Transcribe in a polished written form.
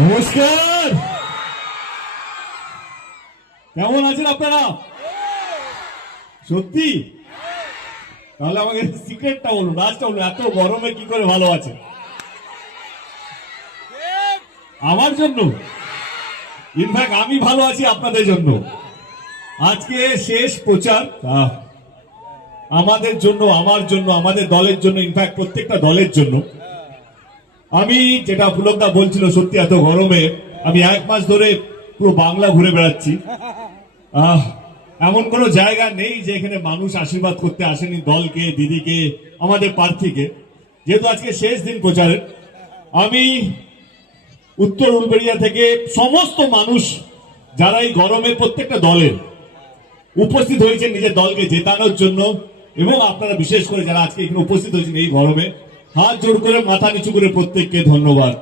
নমস্কার। কেমন আছেন আপনারা? সত্যি? তাহলে আমাকে সিক্রেটটা বলুন, রাজটা বলুন, এত গরমে কি করে ভালো আছে? আমার জন্য, ইনফ্যাক্ট আমি ভালো আছি আপনাদের জন্য। আজকে শেষ প্রচার আমাদের জন্য, আমার জন্য, আমাদের দলের জন্য, ইনফ্যাক্ট প্রত্যেকটা দলের জন্য। আমি যেটা পুলকদা বলছিল, সত্যি এত গরমে আমি 1 মাস ধরে পুরো বাংলা ঘুরে বেড়াচ্ছি। এমন কোন জায়গা নেই যে এখানে মানুষ আশীর্বাদ করতে আসেনি দলকে, দিদিকে, আমাদের প্রার্থীকে। যেহেতু আজকে শেষ দিন প্রচারের, আমি উত্তর উলবেড়িয়া থেকে সমস্ত মানুষ যারা এই গরমে প্রত্যেকটা দলের উপস্থিত হয়েছেন নিজের দলকে জেতানোর জন্য, এবং আপনারা বিশেষ করে যারা আজকে এখানে উপস্থিত হয়েছেন এই গরমে, হাত জোড় করে মাথা নিচু করে প্রত্যেককে ধন্যবাদ।